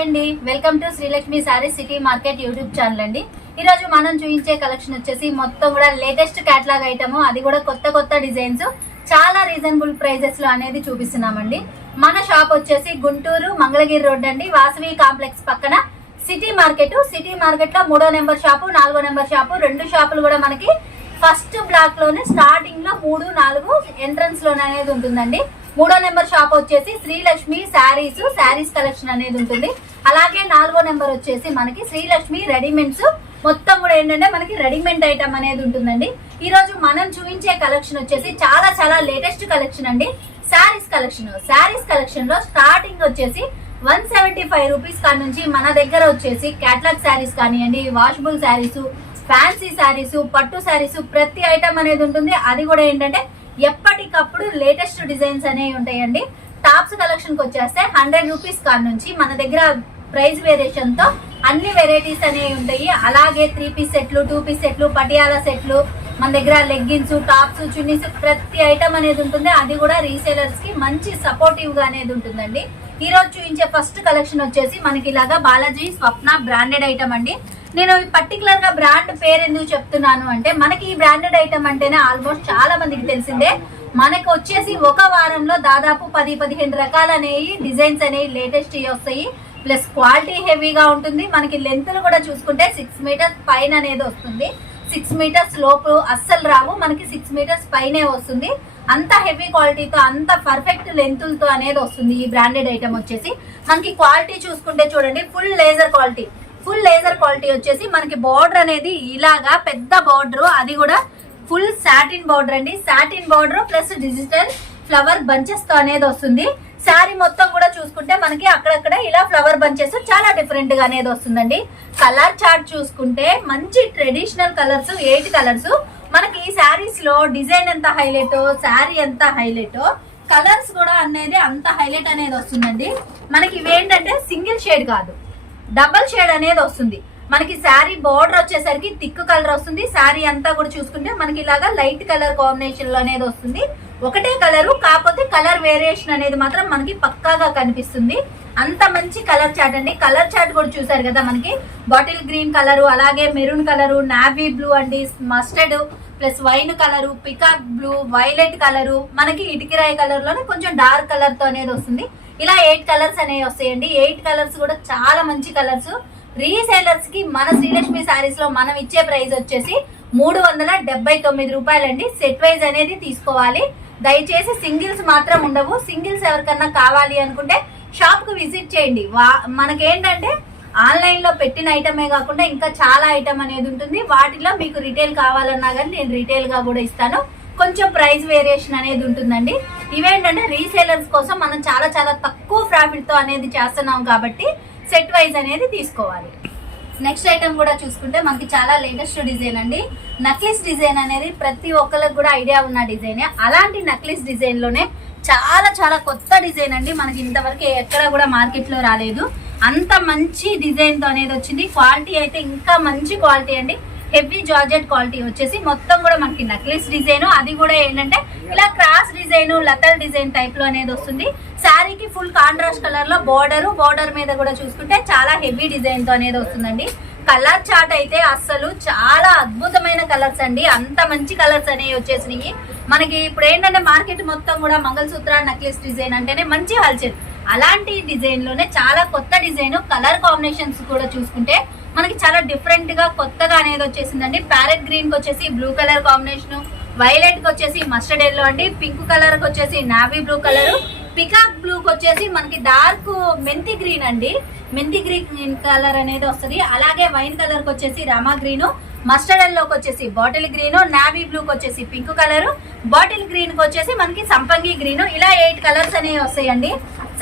అండి. Welcome to Srilakshmi sari city market YouTube channel అండి. ఈ రోజు మనం చూపించే కలెక్షన్ వచ్చేసి మొత్తం కూడా లేటెస్ట్ క్యాట్లాగ్ ఐటమ్ అది కూడా కొత్త కొత్త డిజైన్స్ చాలా రీజనబుల్ ప్రైజెస్లో అనేది చూపిస్తున్నామండి. మన షాప్ వచ్చేసి గుంటూరు మంగళగిరి రోడ్ అండి. వాసవి కాంప్లెక్స్ పక్కన సిటీ మార్కెట్. సిటీ మార్కెట్లో మూడో నెంబర్ షాపు నాలుగో నెంబర్ షాపు రెండు షాపులు కూడా మనకి ఫస్ట్ బ్లాక్లోనే స్టార్టింగ్లో మూడు నాలుగు ఎంట్రన్స్లోనే అనేది ఉంటుందండి. మూడో నెంబర్ షాప్ వచ్చేసి శ్రీలక్ష్మి శారీస్ శారీస్ కలెక్షన్ అనేది ఉంటుంది. అలాగే నాలుగో నెంబర్ వచ్చేసి మనకి శ్రీలక్ష్మి రెడీమేడ్స్. మొత్తం కూడా ఏంటంటే మనకి రెడీమేడ్ ఐటమ్ అనేది ఉంటుందండి. ఈ రోజు మనం చూపించే కలెక్షన్ వచ్చేసి చాలా చాలా లేటెస్ట్ కలెక్షన్ అండి. శారీస్ కలెక్షన్. శారీస్ కలెక్షన్లో స్టార్టింగ్ వచ్చేసి వన్ సెవెంటీ ఫైవ్ రూపీస్ కాడ నుంచి మన దగ్గర వచ్చేసి క్యాట్లాగ్ శారీస్ కానివ్వండి వాషబుల్ శారీస్ ఫ్యాన్సీ శారీస్ పట్టు శారీస్ ప్రతి ఐటమ్ అనేది ఉంటుంది. అది కూడా ఏంటంటే ఎప్పటికప్పుడు లేటెస్ట్ డిజైన్స్ అనేవి ఉంటాయండి. టాప్స్ కలెక్షన్కి వచ్చేస్తే హండ్రెడ్ రూపీస్ కాడ నుంచి మన దగ్గర ప్రైస్ వేరియేషన్తో అన్ని వెరైటీస్ అనేవి ఉంటాయి. అలాగే త్రీ పీస్ సెట్లు టూ పీస్ సెట్లు పటియాలా సెట్లు మన దగ్గర లెగ్గిన్స్ టాప్స్ చున్నీస్ ప్రతి ఐటమ్ అనేది ఉంటుంది. అది కూడా రీసేలర్స్కి మంచి సపోర్టివ్గా అనేది ఉంటుందండి. ఈ రోజు చూపించే ఫస్ట్ కలెక్షన్ వచ్చేసి మనకి ఇలాగా బాలాజీ స్వప్న బ్రాండెడ్ ఐటమ్ అండి. నేను పర్టికులర్గా బ్రాండ్ పేరు ఎందుకు చెప్తున్నాను అంటే మనకి ఈ బ్రాండెడ్ ఐటమ్ అంటేనే ఆల్మోస్ట్ చాలా మందికి తెలిసిందే. మనకు వచ్చేసి ఒక వారంలో దాదాపు పది పదిహేను రకాలు అనేవి డిజైన్స్ అనేవి లేటెస్ట్ వస్తాయి. ప్లస్ క్వాలిటీ హెవీగా ఉంటుంది. మనకి లెంత్లు కూడా చూసుకుంటే సిక్స్ మీటర్స్ పైన అనేది వస్తుంది. సిక్స్ మీటర్స్ లోపు అస్సలు రావు. మనకి సిక్స్ మీటర్స్ పైనే వస్తుంది. అంత హెవీ క్వాలిటీతో అంత పర్ఫెక్ట్ లెంతులతో అనేది వస్తుంది ఈ బ్రాండెడ్ ఐటమ్ వచ్చేసి. మనకి క్వాలిటీ చూసుకుంటే చూడండి full laser quality full laser quality వచ్చేసి మనకి బార్డర్ అనేది ఇలాగా పెద్ద బార్డర్. అది కూడా ఫుల్ సాటిన్ బార్డర్ అండి. Satin border plus digital flower బంచెస్తో అనేది వస్తుంది. శారీ మొత్తం కూడా చూసుకుంటే మనకి అక్కడక్కడ ఇలా ఫ్లవర్ బంచెస్ చాలా డిఫరెంట్గా అనేది వస్తుందండి. కలర్ చార్ట్ చూసుకుంటే మంచి ట్రెడిషనల్ కలర్స్ ఎయిట్ కలర్స్ మనకి ఈ శారీస్లో డిజైన్ ఎంత హైలైట్ శారీ ఎంత హైలైట్ కలర్స్ కూడా అనేది అంత హైలైట్ అనేది వస్తుందండి. మనకి ఇవేంటంటే సింగిల్ షేడ్ కాదు. డబల్ షేడ్ అనేది వస్తుంది. మనకి శారీ బోర్డర్ వచ్చేసరికి థిక్ కలర్ వస్తుంది. శారీ అంతా కూడా చూసుకుంటే మనకి ఇలాగా లైట్ కలర్ కాంబినేషన్లో అనేది వస్తుంది. ఒకటే కలరు కాకపోతే కలర్ వేరియేషన్ అనేది మాత్రం మనకి పక్కాగా కనిపిస్తుంది. అంత మంచి కలర్ చాట్ అండి. కలర్ చాట్ కూడా చూసారు కదా మనకి. బాటిల్ గ్రీన్ కలరు అలాగే మెరూన్ కలరు నావీ బ్లూ అండి mustard plus wine colour peacock blue violet colour మనకి ఇటుకిరాయి కలర్లోనే కొంచెం డార్క్ కలర్తో అనేది వస్తుంది. ఇలా ఎయిట్ కలర్స్ అనేవి వస్తాయండి. ఎయిట్ కలర్స్ కూడా చాలా మంచి కలర్స్ రీసేలర్స్కి మన శ్రీలక్ష్మి శారీస్లో మనం ఇచ్చే ప్రైస్ వచ్చేసి మూడు వందల డెబ్బై తొమ్మిది రూపాయలండి. సెట్ వైజ్ అనేది తీసుకోవాలి. దయచేసి సింగిల్స్ మాత్రం ఉండవు. సింగిల్స్ ఎవరికన్నా కావాలి అనుకుంటే షాప్కు విజిట్ చేయండి. వా- మనకేంటంటే ఆన్లైన్లో పెట్టిన ఐటమే కాకుండా ఇంకా చాలా ఐటమ్ అనేది ఉంటుంది. వాటిలో మీకు రిటైల్ కావాలన్నా కానీ నేను రిటైల్గా కూడా ఇస్తాను. కొంచెం ప్రైస్ వేరియేషన్ అనేది ఉంటుందండి. ఇవేంటంటే రీసేలర్స్ కోసం మనం చాలా చాలా తక్కువ ప్రాఫిట్తో అనేది చేస్తున్నాం కాబట్టి సెట్ వైజ్ అనేది తీసుకోవాలి. నెక్స్ట్ ఐటమ్ కూడా చూసుకుంటే మనకి చాలా లేటెస్ట్ డిజైన్ అండి. నక్లిస్ డిజైన్ అనేది ప్రతి ఒక్కరికి కూడా ఐడియా ఉన్న డిజైన్ అలాంటి నక్లిస్ డిజైన్లోనే చాలా చాలా కొత్త డిజైన్ అండి. మనకి ఇంతవరకు ఎక్కడ కూడా మార్కెట్లో రాలేదు. అంత మంచి డిజైన్తో అనేది వచ్చింది. క్వాలిటీ అయితే ఇంకా మంచి క్వాలిటీ అండి. హెవీ జార్జెట్ క్వాలిటీ వచ్చేసి మొత్తం కూడా మనకి నక్లెస్ డిజైన్ అది కూడా ఏంటంటే ఇలా క్రాస్ డిజైన్ లతల్ డిజైన్ టైప్లో అనేది వస్తుంది. శారీకి ఫుల్ కాంట్రాస్ట్ కలర్లో బోర్డర్ బోర్డర్ మీద కూడా చూసుకుంటే చాలా హెవీ డిజైన్తో అనేది వస్తుందండి. కలర్ చార్ట్ అయితే అస్సలు చాలా అద్భుతమైన కలర్స్ అండి. అంత మంచి కలర్స్ అనేవి వచ్చేసినాయి. మనకి ఇప్పుడు ఏంటంటే మార్కెట్ మొత్తం కూడా మంగళసూత్ర నక్లెస్ డిజైన్ అంటేనే మంచి హల్చల్ అలాంటి డిజైన్లోనే చాలా కొత్త డిజైన్ కలర్ కాంబినేషన్స్ కూడా చూసుకుంటే మనకి చాలా డిఫరెంట్గా కొత్తగా అనేది వచ్చేసిందండి. ప్యారెట్ గ్రీన్కి వచ్చేసి బ్లూ కలర్ కాంబినేషన్ వైలెట్కి వచ్చేసి మస్టర్డ్ ఎల్లో అండి. పింక్ కలర్కి వచ్చేసి navy blue colour peacock blue కి వచ్చేసి మనకి డార్క్ మెంతి గ్రీన్ అండి. మెంతి గ్రీన్ కలర్ అనేది వస్తుంది. అలాగే వైన్ కలర్కి వచ్చేసి రామా గ్రీన్ మస్టర్డ్ ఎల్లోకి వచ్చేసి బాటిల్ గ్రీన్ నావీ బ్లూకి వచ్చేసి పింక్ కలర్ బాటిల్ గ్రీన్కి వచ్చేసి మనకి సంపంగి గ్రీన్ ఇలా ఎయిట్ కలర్స్ అనేవి వస్తాయండి.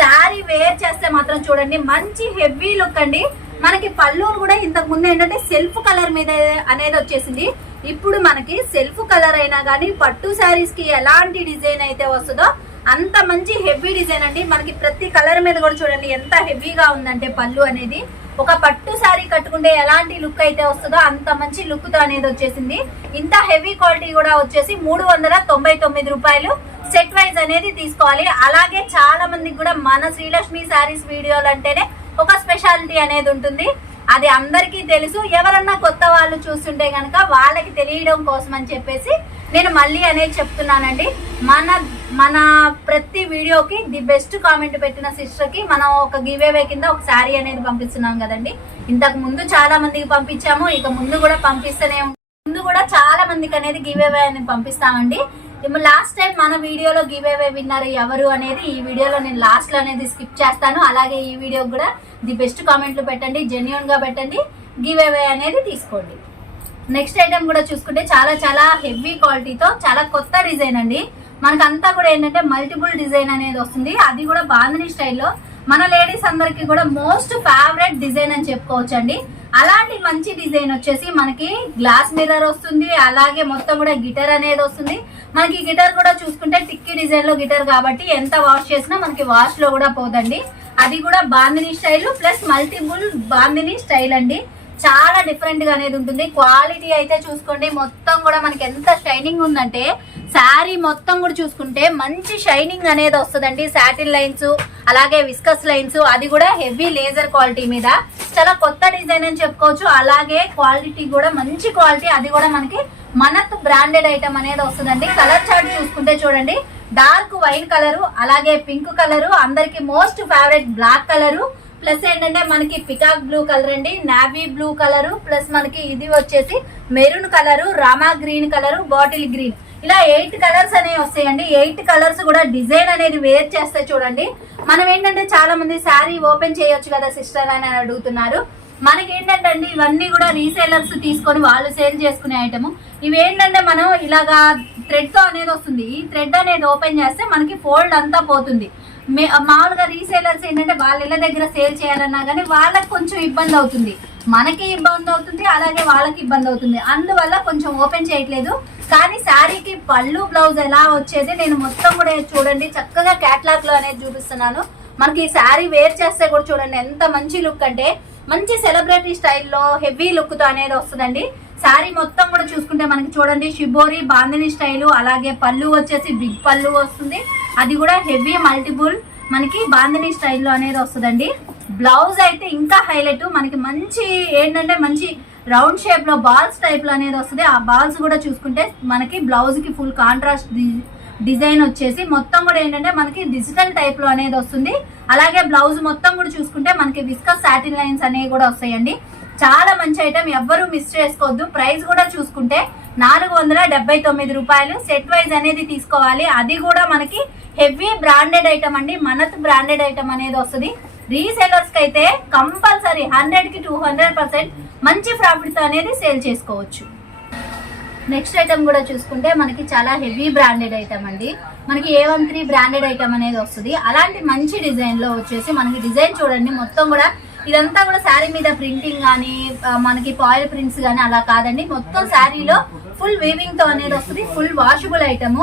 శారీ వేర్ చేస్తే మాత్రం చూడండి మంచి హెవీ లుక్ అండి. మనకి పళ్ళు కూడా ఇంతకు ముందు ఏంటంటే సెల్ఫ్ కలర్ మీద అనేది వచ్చేసింది. ఇప్పుడు మనకి సెల్ఫ్ కలర్ అయినా కానీ పట్టు శారీస్కి ఎలాంటి డిజైన్ అయితే వస్తుందో అంత మంచి హెవీ డిజైన్ అండి. మనకి ప్రతి కలర్ మీద కూడా చూడండి ఎంత హెవీగా ఉందంటే పళ్ళు అనేది. ఒక పట్టు శారీ కట్టుకుంటే ఎలాంటి లుక్ అయితే వస్తుందో అంత మంచి లుక్తో అనేది వచ్చేసింది. ఇంత హెవీ క్వాలిటీ కూడా వచ్చేసి మూడు వందల తొంభై తొమ్మిది రూపాయలు. సెట్ వైజ్ అనేది తీసుకోవాలి. అలాగే చాలా మందికి కూడా మన శ్రీలక్ష్మి శారీస్ వీడియోలు అంటేనే ఒక స్పెషాలిటీ అనేది ఉంటుంది. అది అందరికీ తెలుసు. ఎవరన్నా కొత్త వాళ్ళు చూస్తుంటే కనుక వాళ్ళకి తెలియడం కోసం అని చెప్పేసి నేను మళ్ళీ అనేది చెప్తున్నానండి. మన మన ప్రతి వీడియోకి ది బెస్ట్ కామెంట్ పెట్టిన సిస్టర్కి మనం ఒక గివేవే కింద ఒక శారీ అనేది పంపిస్తున్నాం కదండి. ఇంతకు ముందు చాలా మందికి పంపించాము. ఇక ముందు కూడా పంపిస్తూనే ముందు కూడా చాలా మందికి అనేది గివేవే అనేది పంపిస్తామండి. లాస్ట్ టైం మన వీడియోలో గివ్ అవే విన్నారు ఎవరు అనేది ఈ వీడియోలో నేను లాస్ట్లో అనేది స్కిప్ చేస్తాను. అలాగే ఈ వీడియో కూడా ది బెస్ట్ కామెంట్లు పెట్టండి జెన్యున్గా పెట్టండి అవే అనేది తీసుకోండి. నెక్స్ట్ ఐటమ్ కూడా చూసుకుంటే చాలా చాలా హెవీ క్వాలిటీతో చాలా కొత్త డిజైన్ అండి. మనకంతా కూడా ఏంటంటే మల్టిపుల్ డిజైన్ అనేది వస్తుంది. అది కూడా బాంధని స్టైల్లో మన లేడీస్ అందరికి కూడా మోస్ట్ ఫేవరెట్ డిజైన్ అని చెప్పుకోవచ్చు అండి అలాంటి మంచి డిజైన్ వచ్చేసి మనకి గ్లాస్ మిర్రర్ వస్తుంది. అలాగే మొత్తం కూడా గిటార్ అనేది వస్తుంది. మనకి గిటార్ కూడా చూసుకుంటే టిక్కీ డిజైన్లో గిటార్ కాబట్టి ఎంత వాష్ చేసినా మనకి వాష్లో కూడా పోదండి. అది కూడా bandhani style plus multiple bandhani style అండి. చాలా డిఫరెంట్గా అనేది ఉంటుంది. క్వాలిటీ అయితే చూసుకోండి. మొత్తం కూడా మనకి ఎంత షైనింగ్ ఉందంటే శారీ మొత్తం కూడా చూసుకుంటే మంచి షైనింగ్ అనేది వస్తుందండి. సాటిన్ లైన్స్ అలాగే విస్కస్ లైన్స్ అది కూడా హెవీ లేజర్ క్వాలిటీ మీద. చాలా కొత్త డిజైన్ అని చెప్పుకోవచ్చు. అలాగే క్వాలిటీ కూడా మంచి క్వాలిటీ అది కూడా మనకి మనత్ బ్రాండెడ్ ఐటమ్ అనేది వస్తుందండి. కలర్ చార్ట్ చూసుకుంటే చూడండి. డార్క్ వైన్ కలరు అలాగే పింక్ కలరు అందరికి most favourite black colour. Plus ఏంటంటే మనకి పికాక్ బ్లూ కలర్ అండి నావీ బ్లూ కలర్. ప్లస్ మనకి ఇది వచ్చేసి maroon colour Rama green colour bottle green. ఇలా ఎయిట్ కలర్స్ అనేవి వస్తాయండి. ఎయిట్ కలర్స్ కూడా డిజైన్ అనేది వేర్ చేస్తే చూడండి. మనం ఏంటంటే చాలా మంది శారీ ఓపెన్ చేయొచ్చు కదా సిస్టర్ అని అడుగుతున్నారు. మనకి ఏంటంటే అండి ఇవన్నీ కూడా రీసేలర్స్ తీసుకొని వాళ్ళు సేల్ చేసుకునే ఐటమ్ ఇవి ఏంటంటే మనం ఇలాగా థ్రెడ్తో అనేది వస్తుంది. ఈ థ్రెడ్ అనేది ఓపెన్ చేస్తే మనకి ఫోల్డ్ అంతా పోతుంది. మామూలుగా రీసేలర్స్ ఏంటంటే వాళ్ళ ఇళ్ళ దగ్గర సేల్ చేయాలన్నా కానీ వాళ్ళకి కొంచెం ఇబ్బంది అవుతుంది. మనకి ఇబ్బంది అవుతుంది అలాగే వాళ్ళకి ఇబ్బంది అవుతుంది. అందువల్ల కొంచెం ఓపెన్ చేయట్లేదు. కానీ శారీకి పళ్ళు బ్లౌజ్ ఎలా వచ్చేది నేను మొత్తం కూడా చూడండి. చక్కగా క్యాట్లాగ్లో అనేది చూపిస్తున్నాను. మనకి ఈ శారీ వేర్ చేస్తే కూడా చూడండి ఎంత మంచి లుక్ అంటే మంచి సెలబ్రిటీ స్టైల్లో హెవీ లుక్తో అనేది వస్తుందండి. శారీ మొత్తం కూడా చూసుకుంటే మనకి చూడండి షిబోరి బాందిని స్టైలు అలాగే పళ్ళు వచ్చేసి బిగ్ పళ్ళు వస్తుంది. అది కూడా హెవీ మల్టిపుల్ మనకి బాందిని స్టైల్లో అనేది వస్తుందండి. బ్లౌజ్ అయితే ఇంకా హైలైట్ మనకి మంచి ఏంటంటే మంచి రౌండ్ షేప్లో బాల్స్ టైప్లో అనేది వస్తుంది. ఆ బాల్స్ కూడా చూసుకుంటే మనకి బ్లౌజ్కి ఫుల్ కాంట్రాస్ట్ డిజైన్ వచ్చేసి మొత్తం కూడా ఏంటంటే మనకి డిజిటల్ టైప్లో అనేది వస్తుంది. అలాగే బ్లౌజ్ మొత్తం కూడా చూసుకుంటే మనకి విస్కస్ సాటిన్ లైన్స్ అనేవి కూడా వస్తాయండి. చాలా మంచి ఐటమ్ ఎవ్వరూ మిస్ చేసుకోవద్దు. ప్రైస్ కూడా చూసుకుంటే నాలుగు వందల డెబ్బై తొమ్మిది రూపాయలు. సెట్ వైజ్ అనేది తీసుకోవాలి. అది కూడా మనకి హెవీ బ్రాండెడ్ ఐటమ్ అండి. మనత్ బ్రాండెడ్ ఐటమ్ అనేది వస్తుంది. రీసెలర్స్కి అయితే కంపల్సరీ హండ్రెడ్కి టూ హండ్రెడ్ పర్సెంట్ మంచి ప్రాఫిట్తో అనేది సేల్ చేసుకోవచ్చు. నెక్స్ట్ ఐటమ్ కూడా చూసుకుంటే మనకి చాలా హెవీ బ్రాండెడ్ ఐటమ్ అండి. మనకి A one three branded item అనేది వస్తుంది. అలాంటి మంచి డిజైన్లో వచ్చేసి మనకి డిజైన్ చూడండి. మొత్తం కూడా ఇదంతా కూడా శారీ మీద ప్రింటింగ్ కానీ మనకి పాయిల్ ప్రింట్స్ కానీ అలా కాదండి. మొత్తం శారీలో ఫుల్ వీవింగ్తో అనేది వస్తుంది. ఫుల్ వాషబుల్ ఐటమ్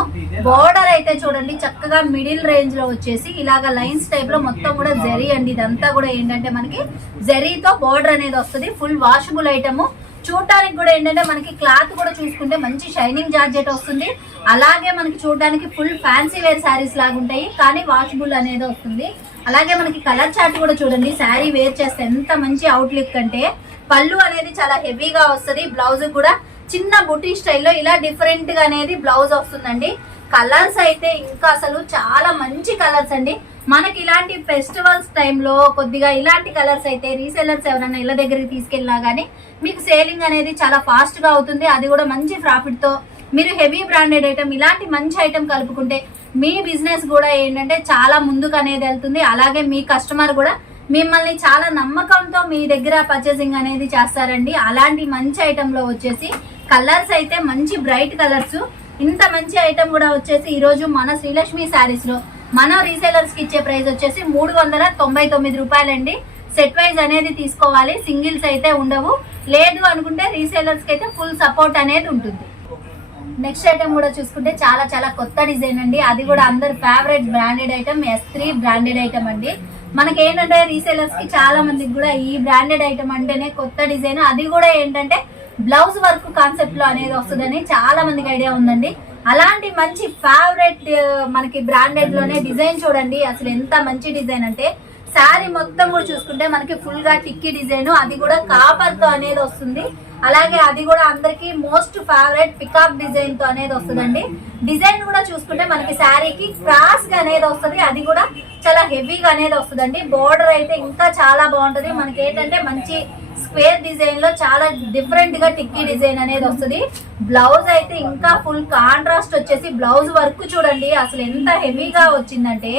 బోర్డర్ అయితే చూడండి. చక్కగా మిడిల్ రేంజ్లో వచ్చేసి ఇలాగ లైన్స్ టైప్లో మొత్తం కూడా జరీ అండి. ఇదంతా కూడా ఏంటంటే మనకి జరీతో బోర్డర్ అనేది వస్తుంది. ఫుల్ వాషబుల్ ఐటమ్ చూడటానికి కూడా ఏంటంటే మనకి క్లాత్ కూడా చూసుకుంటే మంచి షైనింగ్ జార్జెట్ వస్తుంది. అలాగే మనకి చూడడానికి ఫుల్ ఫ్యాన్సీ వేర్ శారీస్ లాగా ఉంటాయి. కానీ వాషబుల్ అనేది వస్తుంది. అలాగే మనకి కలర్ చార్ట్ కూడా చూడండి. శారీ వేర్ చేస్తే ఎంత మంచి అవుట్లుక్ అంటే పళ్ళు అనేది చాలా హెవీగా వస్తుంది. బ్లౌజ్ కూడా చిన్న బుటీ స్టైల్లో ఇలా డిఫరెంట్గా అనేది బ్లౌజ్ వస్తుందండి. కలర్స్ అయితే ఇంకా అసలు చాలా మంచి కలర్స్ అండి. మనకి ఇలాంటి ఫెస్టివల్స్ టైంలో కొద్దిగా ఇలాంటి కలర్స్ అయితే రీసెలర్స్ ఎవరైనా ఇళ్ళ దగ్గరికి తీసుకెళ్ళినా కానీ మీకు సేలింగ్ అనేది చాలా ఫాస్ట్గా అవుతుంది. అది కూడా మంచి ప్రాఫిట్తో మీరు హెవీ బ్రాండెడ్ ఐటమ్ ఇలాంటి మంచి ఐటమ్ కలుపుకుంటే మీ బిజినెస్ కూడా ఏంటంటే చాలా ముందుకు అనేది వెళ్తుంది. అలాగే మీ కస్టమర్ కూడా మిమ్మల్ని చాలా నమ్మకంతో మీ దగ్గర పర్చేసింగ్ అనేది చేస్తారండి. అలాంటి మంచి ఐటెంలో వచ్చేసి కలర్స్ అయితే మంచి బ్రైట్ కలర్స్ ఇంత మంచి ఐటమ్ కూడా వచ్చేసి ఈరోజు మన శ్రీలక్ష్మి శారీస్లో మన రీసేలర్స్కి ఇచ్చే ప్రైస్ వచ్చేసి మూడు వందల తొంభై తొమ్మిది రూపాయలండి. సెట్ వైజ్ అనేది తీసుకోవాలి. సింగిల్స్ అయితే ఉండవు. లేదు అనుకుంటే రీసేలర్స్కి అయితే ఫుల్ సపోర్ట్ అనేది ఉంటుంది. నెక్స్ట్ ఐటమ్ కూడా చూసుకుంటే చాలా చాలా కొత్త డిజైన్ అండి. అది కూడా అందరు favourite branded item S three branded item అండి. మనకి ఏంటంటే రీసేలర్స్కి చాలా మందికి కూడా ఈ బ్రాండెడ్ ఐటమ్ అంటేనే కొత్త డిజైన్ అది కూడా ఏంటంటే బ్లౌజ్ వర్క్ కాన్సెప్ట్లో అనేది వస్తుందని చాలా మందికి ఐడియా ఉందండి. అలాంటి మంచి ఫేవరెట్ మనకి బ్రాండెడ్లోనే డిజైన్ చూడండి. అసలు ఎంత మంచి డిజైన్ అంటే శారీ మొత్తం కూడా చూసుకుంటే మనకి ఫుల్గా టిక్కీ డిజైన్ అది కూడా కాపర్తో అనేది వస్తుంది. అలాగే అది కూడా అందరికి మోస్ట్ ఫేవరెట్ పికాక్ డిజైన్తో అనేది వస్తుందండి. డిజైన్ కూడా చూసుకుంటే మనకి శారీకి క్రాస్గా అనేది వస్తుంది. అది కూడా చాలా హెవీగా అనేది వస్తుందండి. బోర్డర్ అయితే ఇంకా చాలా బాగుంటది. మనకి ఏంటంటే మంచి స్క్వేర్ డిజైన్లో చాలా డిఫరెంట్గా టిక్కీ డిజైన్ అనేది వస్తుంది. బ్లౌజ్ అయితే ఇంకా ఫుల్ కాంట్రాస్ట్ వచ్చేసి బ్లౌజ్ వర్క్ చూడండి. అసలు ఎంత హెవీగా వచ్చిందంటే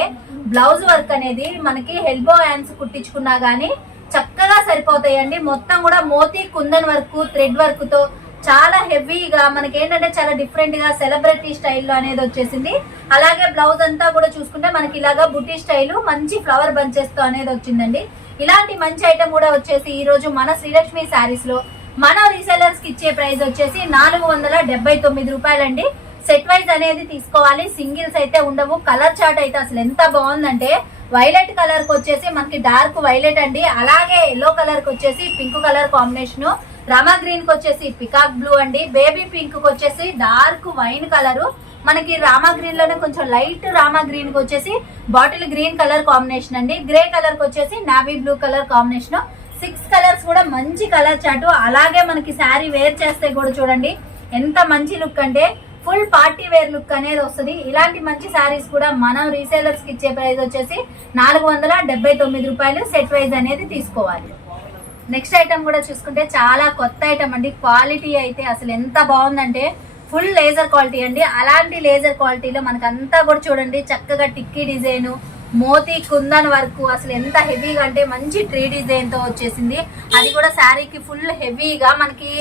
బ్లౌజ్ వర్క్ అనేది మనకి హెల్బో హ్యాండ్స్ కుట్టించుకున్నా గానీ చక్కగా సరిపోతాయండి. మొత్తం కూడా మోతీ కుందన్ వర్క్ థ్రెడ్ వర్క్తో చాలా హెవీగా మనకి ఏంటంటే చాలా డిఫరెంట్గా సెలబ్రిటీ స్టైల్లో అనేది వచ్చేసింది. అలాగే బ్లౌజ్ అంతా కూడా చూసుకుంటే మనకి ఇలాగా బుట్టి స్టైల్ మంచి ఫ్లవర్ బంచెస్తో అనేది వచ్చిందండి. ఇలాంటి మంచి ఐటమ్ కూడా వచ్చేసి ఈ రోజు మన శ్రీలక్ష్మి శారీస్లో మన రీసెలర్స్కి ఇచ్చే ప్రైస్ వచ్చేసి నాలుగు వందల డెబ్బై తొమ్మిది రూపాయలండి. సెట్ వైజ్ అనేది తీసుకోవాలి. సింగిల్స్ అయితే ఉండవు. కలర్ చార్ట్ అయితే అసలు ఎంత బాగుందంటే వైలెట్ కలర్కి వచ్చేసి మనకి డార్క్ వైలెట్ అండి. అలాగే ఎల్లో కలర్కి వచ్చేసి పింక్ కలర్ కాంబినేషన్ రామా గ్రీన్కి వచ్చేసి పికాక్ బ్లూ అండి. బేబీ పింక్కి వచ్చేసి డార్క్ వైన్ కలర్ మనకి రామా గ్రీన్లోనే కొంచెం లైట్ రామా గ్రీన్కి వచ్చేసి బాటిల్ గ్రీన్ కలర్ కాంబినేషన్ అండి. గ్రే కలర్కి వచ్చేసి navy blue colour combination six colours కూడా మంచి కలర్ చాటు అలాగే మనకి శారీ వేర్ చేస్తే కూడా చూడండి ఎంత మంచి లుక్ అంటే ఫుల్ పార్టీ వేర్ లుక్ అనేది వస్తుంది. ఇలాంటి మంచి శారీస్ కూడా మనం రీసేలర్స్కి ఇచ్చే ప్రైస్ వచ్చేసి నాలుగు వందల డెబ్బై తొమ్మిది రూపాయలు సెట్ వైజ్ అనేది తీసుకోవాలి. నెక్స్ట్ ఐటమ్ కూడా చూసుకుంటే చాలా కొత్త ఐటమ్ అండి. క్వాలిటీ అయితే అసలు ఎంత బాగుందంటే ఫుల్ లేజర్ క్వాలిటీ అండి. అలాంటి లేజర్ క్వాలిటీలో మనకంతా అంతా కూడా చూడండి చక్కగా టిక్కీ డిజైన్ మోతీ కుందన్ వర్క్ అసలు ఎంత హెవీగా అంటే మంచి ట్రీ డిజైన్తో వచ్చేసింది. అది కూడా శారీకి ఫుల్ హెవీగా మనకి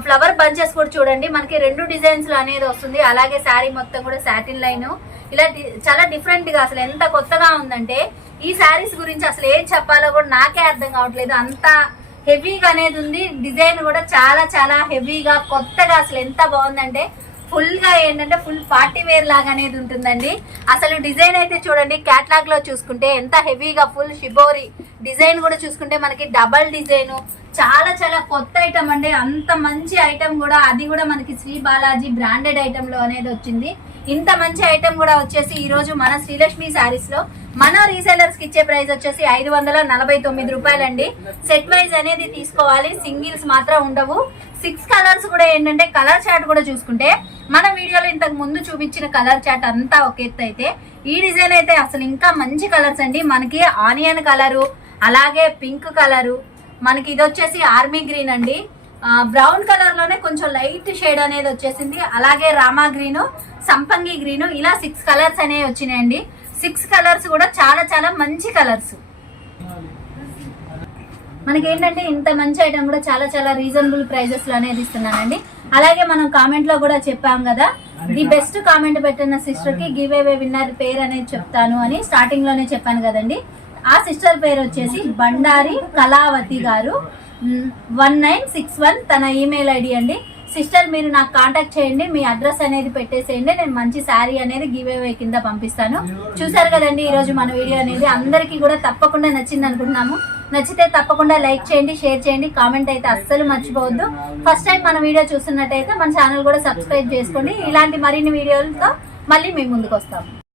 ఫ్లవర్ బంచెస్ కూడా చూడండి. మనకి రెండు డిజైన్స్లో అనేది వస్తుంది. అలాగే శారీ మొత్తం కూడా సాటిన్ లైన్. ఇలా డి- చాలా డిఫరెంట్గా అసలు ఎంత కొత్తగా ఉందంటే ఈ శారీస్ గురించి అసలు ఏం చెప్పాలో కూడా నాకే అర్థం కావట్లేదు. అంత హెవీగా అనేది ఉంది. డిజైన్ కూడా చాలా చాలా హెవీగా కొత్తగా అసలు ఎంత బాగుందంటే ఫుల్గా ఏంటంటే ఫుల్ పార్టీ వేర్ లాగా అనేది ఉంటుందండి. అసలు డిజైన్ అయితే చూడండి క్యాట్లాగ్లో చూసుకుంటే ఎంత హెవీగా ఫుల్ షిబోరి డిజైన్ కూడా చూసుకుంటే మనకి డబల్ డిజైన్ చాలా చాలా కొత్త ఐటమ్ అండి. అంత మంచి ఐటమ్ కూడా అది కూడా మనకి శ్రీ బాలాజీ బ్రాండెడ్ ఐటమ్లో అనేది వచ్చింది. ఇంత మంచి ఐటమ్ కూడా వచ్చేసి ఈ రోజు మన శ్రీలక్ష్మి శారీస్లో. మన రీసెలర్స్కి ఇచ్చే ప్రైస్ వచ్చేసి ఐదు వందల నలభై తొమ్మిది రూపాయలండి. సెట్ వైజ్ అనేది తీసుకోవాలి సింగిల్స్ మాత్రం ఉండవు. సిక్స్ కలర్స్ కూడా ఏంటంటే కలర్ చార్ట్ కూడా చూసుకుంటే మన వీడియోలో ఇంతకు ముందు చూపించిన కలర్ చాట్ అంతా ఒక ఎత్తు అయితే ఈ డిజైన్ అయితే అసలు ఇంకా మంచి కలర్స్ అండి. మనకి ఆనియన్ కలరు అలాగే పింక్ కలరు మనకి ఇది వచ్చేసి ఆర్మీ గ్రీన్ అండి. బ్రౌన్ కలర్లోనే కొంచెం లైట్ షేడ్ అనేది వచ్చేసింది. అలాగే రామా గ్రీను సంపంగి గ్రీను ఇలా సిక్స్ కలర్స్ అనేవి వచ్చినాయండి. సిక్స్ కలర్స్ కూడా చాలా చాలా మంచి కలర్స్. మనకి ఏంటంటే ఇంత మంచి ఐటమ్ కూడా చాలా చాలా రీజనబుల్ ప్రైజెస్లో అనేది ఇస్తున్నానండి. అలాగే మనం కామెంట్లో కూడా చెప్పాం కదా ది బెస్ట్ కామెంట్ పెట్టిన సిస్టర్కి గివ్ అవే విన్నర్ పేరు అనేది చెప్తాను అని స్టార్టింగ్లోనే చెప్పాను కదండి. ఆ సిస్టర్ పేరు వచ్చేసి బండారి కళావతి గారు. వన్ నైన్ సిక్స్ వన్ తన ఈమెయిల్ ఐడి అండి. సిస్టర్ మీరు నాకు కాంటాక్ట్ చేయండి మీ అడ్రస్ అనేది పెట్టేసేయండి నేను మంచి శారీ అనేది గివ్ అవే కింద పంపిస్తాను. చూసారు కదండి ఈ రోజు మన వీడియో అనేది అందరికీ కూడా తప్పకుండా నచ్చింది అనుకుంటున్నాము నచ్చితే తప్పకుండా లైక్ చేయండి షేర్ చేయండి కామెంట్ అయితే అస్సలు మర్చిపోవద్దు. ఫస్ట్ టైం మన వీడియో చూస్తున్నట్టయితే మన ఛానల్ కూడా సబ్స్క్రైబ్ చేసుకోండి. ఇలాంటి మరిన్ని వీడియోలతో మళ్ళీ మేము ముందుకు వస్తాము